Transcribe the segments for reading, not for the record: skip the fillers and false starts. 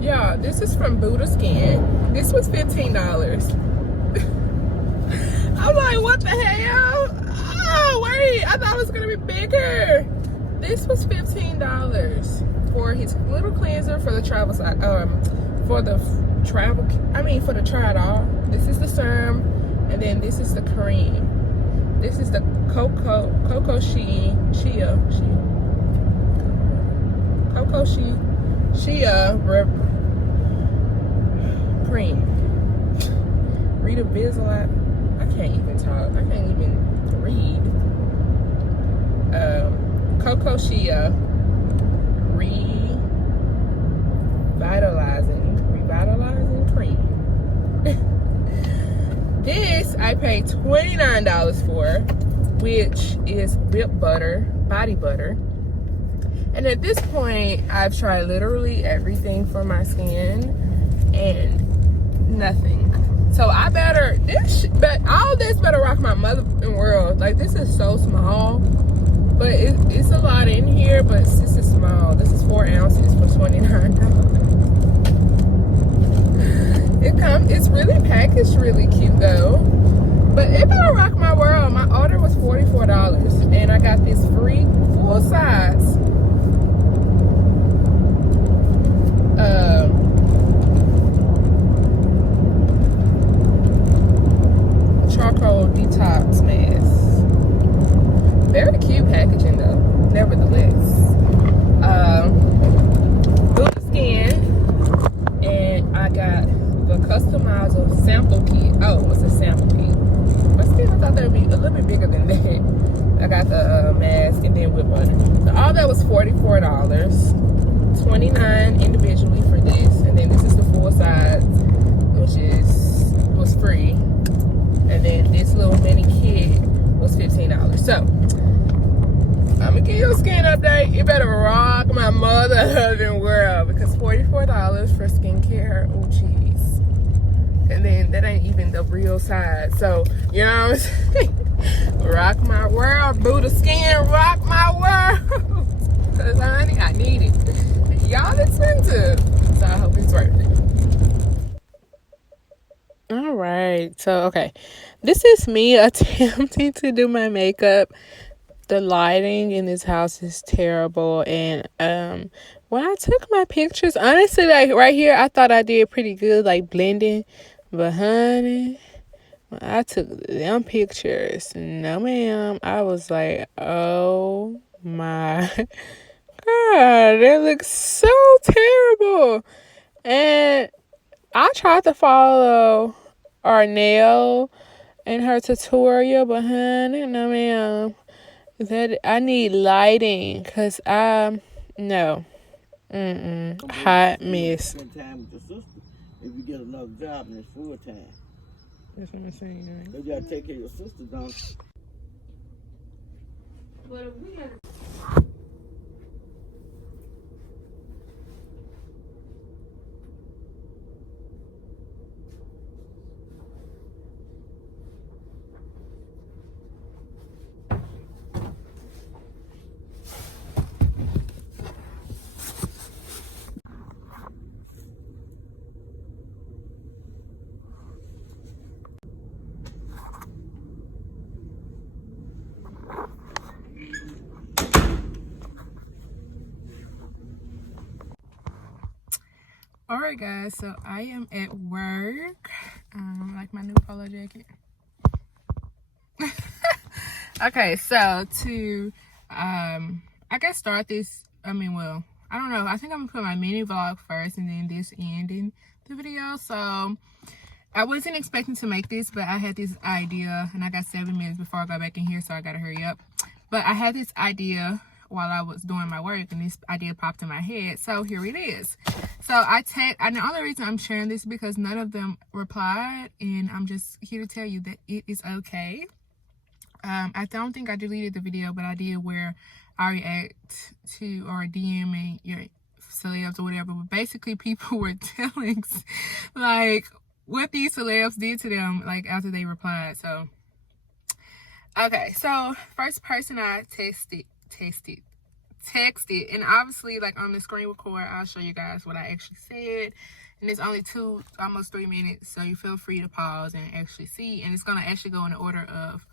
Yeah, this is from Buttah Skin. This was $15. I'm like, what the hell? Oh, wait, I thought it was gonna be bigger. This was $15 for his little cleanser for the travel side. For the try it all. This is the serum, and then this is the cream. This is the shea cream. Revitalizing. I can't even talk. I can't even read. Cocoa shea revitalizing cream. This I paid $29 for, which is whipped butter, body butter. And at this point, I've tried literally everything for my skin and nothing. So but all this better rock my motherfucking world. Like, this is so small, but it's a lot in here, but this is small. This is 4 ounces for $29. It's really packaged really cute though. But it better rock my world. My order was $44, and I got this free full size charcoal detox mask. Very cute packaging though, nevertheless. Buttah Skin, and I got the customizer sample kit. Oh, it's a sample kit. But still, I thought that would be a little bit bigger than that. I got the mask and then whipped butter. So all that was $44. $29 individually for this, and then this is the full size, which was free, and then this little mini kit was $15. So I'm gonna give you a skin update. You better rock my mother-loving world, because $44 for skincare, oh jeez. And then that ain't even the real size. So you know what I'm saying? Rock my world, Buttah Skin, rock my world. Cause honey, I need it. Y'all expensive, so I hope it's worth it. All right, so okay, this is me attempting to do my makeup. The lighting in this house is terrible, and when I took my pictures, honestly, like right here, I thought I did pretty good, like blending, but honey, when I took them pictures, no ma'am, I was like, oh my God, it looks so terrible. And I tried to follow Arnell in her tutorial, but honey, no ma'am. I need lighting, cause no. Hot mess. Spend time with your sister if you get another job and it's full time. That's what I'm saying. Right? You gotta take care of your sister, don't you? But if we had Alright guys, so I am at work. Like my new polo jacket. Okay, so to I guess start this, I don't know. I think I'm gonna put my mini vlog first and then this ending the video. So I wasn't expecting to make this, but I had this idea, and I got 7 minutes before I go back in here, so I gotta hurry up. But I had this idea while I was doing my work, and this idea popped in my head, so here it is. So and the only reason I'm sharing this is because none of them replied, and I'm just here to tell you that it is okay. I don't think I deleted the video, but I did where I react to or DMing your celebs or whatever. But basically, people were telling like what these celebs did to them, like after they replied. So okay, so first person I texted texted, and obviously, like on the screen record, I'll show you guys what I actually said. And it's only almost 3 minutes, so you feel free to pause and actually see. And it's gonna actually go in the order of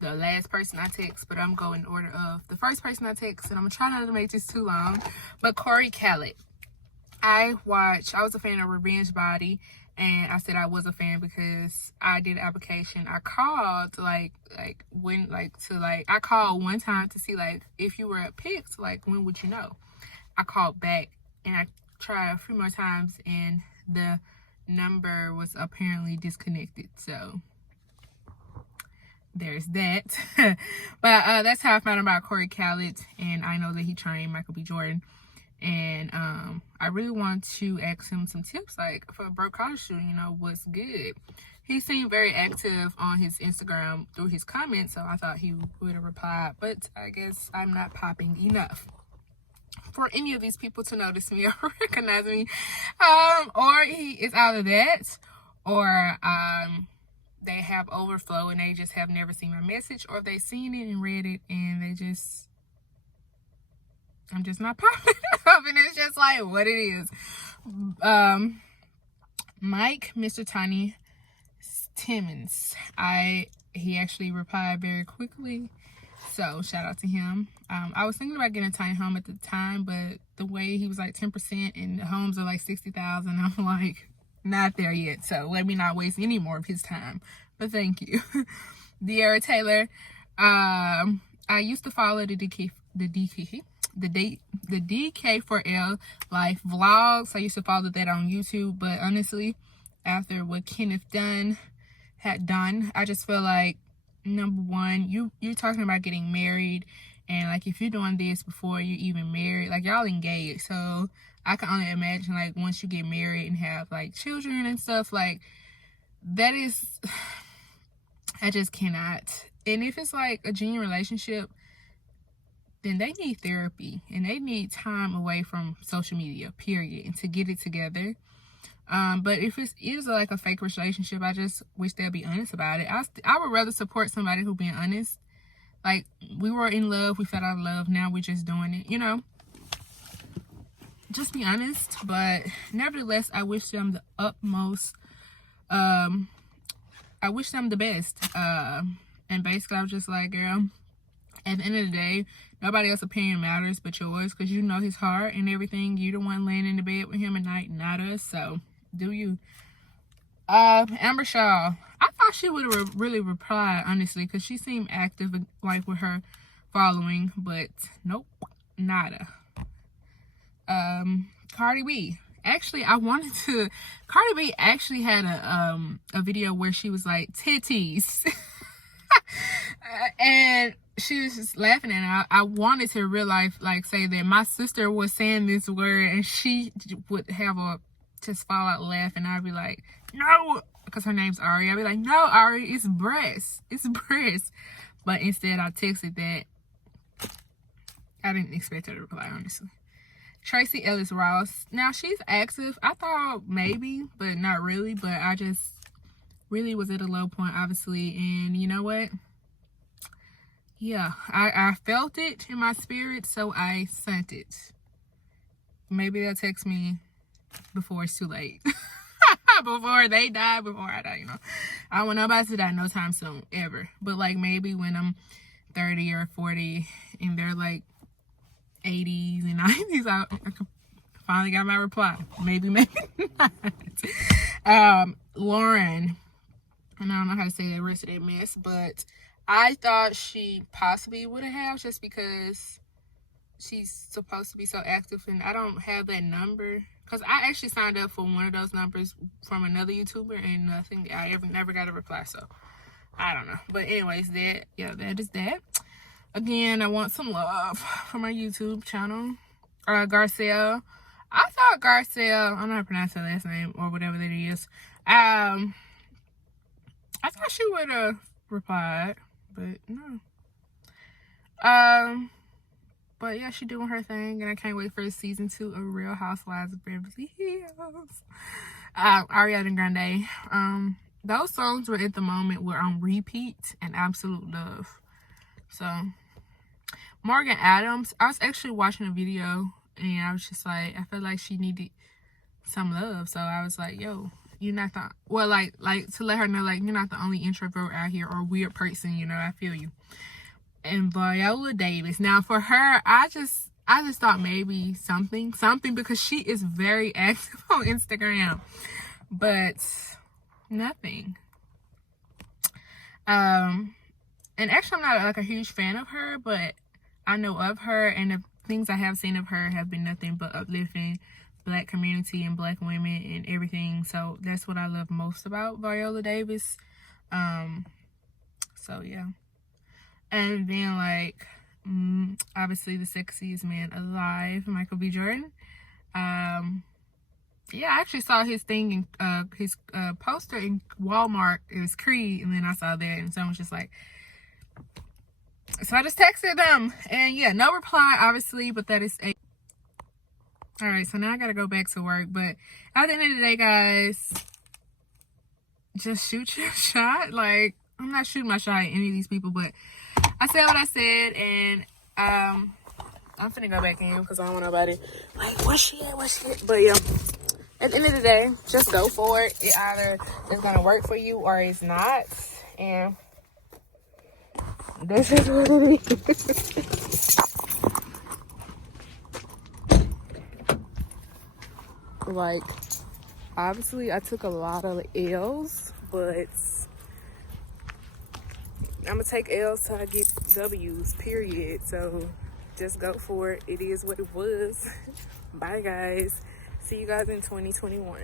the last person I text, but I'm going in order of the first person I text, and I'm gonna try not to make this too long. But Corey Khaled, I was a fan of Revenge Body, and I said I was a fan because I did an application. I called I called one time to see like if you were picked, like when would you know? I called back and I tried a few more times and the number was apparently disconnected. So there's that. But that's how I found out about Corey Khaled, and I know that he trained Michael B. Jordan. And I really want to ask him some tips, like for a broke college student, you know, what's good. He seemed very active on his Instagram through his comments, so I thought he would have replied, but I guess I'm not popping enough for any of these people to notice me or recognize me. Or he is either that, or they have overflow and they just have never seen my message, or they seen it and read it and I'm just not popping up, and it's just like what it is. Mike, Mr. Tiny Timmons, he actually replied very quickly, so shout out to him. I was thinking about getting a tiny home at the time, but the way he was like 10% and the homes are like 60,000, I'm like not there yet, so let me not waste any more of his time, but thank you. De'Ara Taylor, I used to follow the DK4L life vlogs. I used to follow that on YouTube, but honestly, after what Kenneth had done, I just feel like, number one, you're talking about getting married, and like if you're doing this before you're even married, like y'all engaged, so I can only imagine like once you get married and have like children and stuff, like that is, I just cannot. And if it's like a genuine relationship, then they need therapy and they need time away from social media, period, and to get it together. But if it is like a fake relationship, I just wish they'd be honest about it. I would rather support somebody who being honest. Like, we were in love, we fell out of love, now we're just doing it, you know. Just be honest. But nevertheless, I wish them the utmost. I wish them the best. And basically, I was just like, girl, at the end of the day, nobody else's opinion matters but yours, because you know his heart and everything. You're the one laying in the bed with him at night, not us. So do you. Amber Shaw, I thought she would have really replied, honestly, because she seemed active like with her following, but nope, nada. Cardi B, actually, Cardi B actually had a video where she was like, titties. And she was just laughing, and I wanted to real life like say that my sister was saying this word and she would have just fall out laughing. I'd be like, no, because her name's Ari. I'd be like, no, Ari, it's breast. It's breast. But instead I texted that. I didn't expect her to reply, honestly. Tracy Ellis Ross. Now, she's active. I thought maybe, but not really. But I just really was at a low point, obviously. And you know what? Yeah, I felt it in my spirit, so I sent it. Maybe they'll text me before it's too late. Before they die, before I die, you know. I don't want nobody to die no time soon, ever. But like maybe when I'm 30 or 40 and they're like 80s and 90s, I finally got my reply. Maybe not. Lauren, and I don't know how to say the rest of that mess, but I thought she possibly would have, just because she's supposed to be so active, and I don't have that number. Because I actually signed up for one of those numbers from another YouTuber, and nothing, I never got a reply, so I don't know. But anyways, that is that. Again, I want some love for my YouTube channel. Garcelle. I thought Garcelle, I don't know how to pronounce her last name, or whatever that is. I thought she would have replied, but no. But yeah, she doing her thing, and I can't wait for season 2 of Real Housewives of Beverly Hills. Ariana Grande. Those songs were at the moment were on repeat and absolute love. So Morgan Adams. I was actually watching a video and I was just like, I feel like she needed some love. So I was like, yo, you're not the, well, like to let her know, like, you're not the only introvert out here or weird person, you know, I feel you. And Viola Davis. Now for her, I just thought maybe something because she is very active on Instagram, but nothing. And actually I'm not like a huge fan of her, but I know of her, and the things I have seen of her have been nothing but uplifting Black community and Black women and everything. So that's what I love most about Viola Davis. So yeah. And then like obviously the sexiest man alive, Michael B. Jordan. Yeah, I actually saw his thing in his poster in Walmart. It was Creed, and then I saw that, and someone was just like, so I just texted them, and yeah, no reply obviously, but that is a all right. So now I gotta go back to work, but at the end of the day, guys, just shoot your shot. Like, I'm not shooting my shot at any of these people, but I said what I said, and I'm finna go back in because I don't want nobody like, what's she at? But yeah, at the end of the day, just go for it. It either is gonna work for you or it's not, and this is what it is. Like, obviously I took a lot of L's, but I'm gonna take L's till I get W's, period. So just go for it. It is what it was. Bye guys, see you guys in 2021.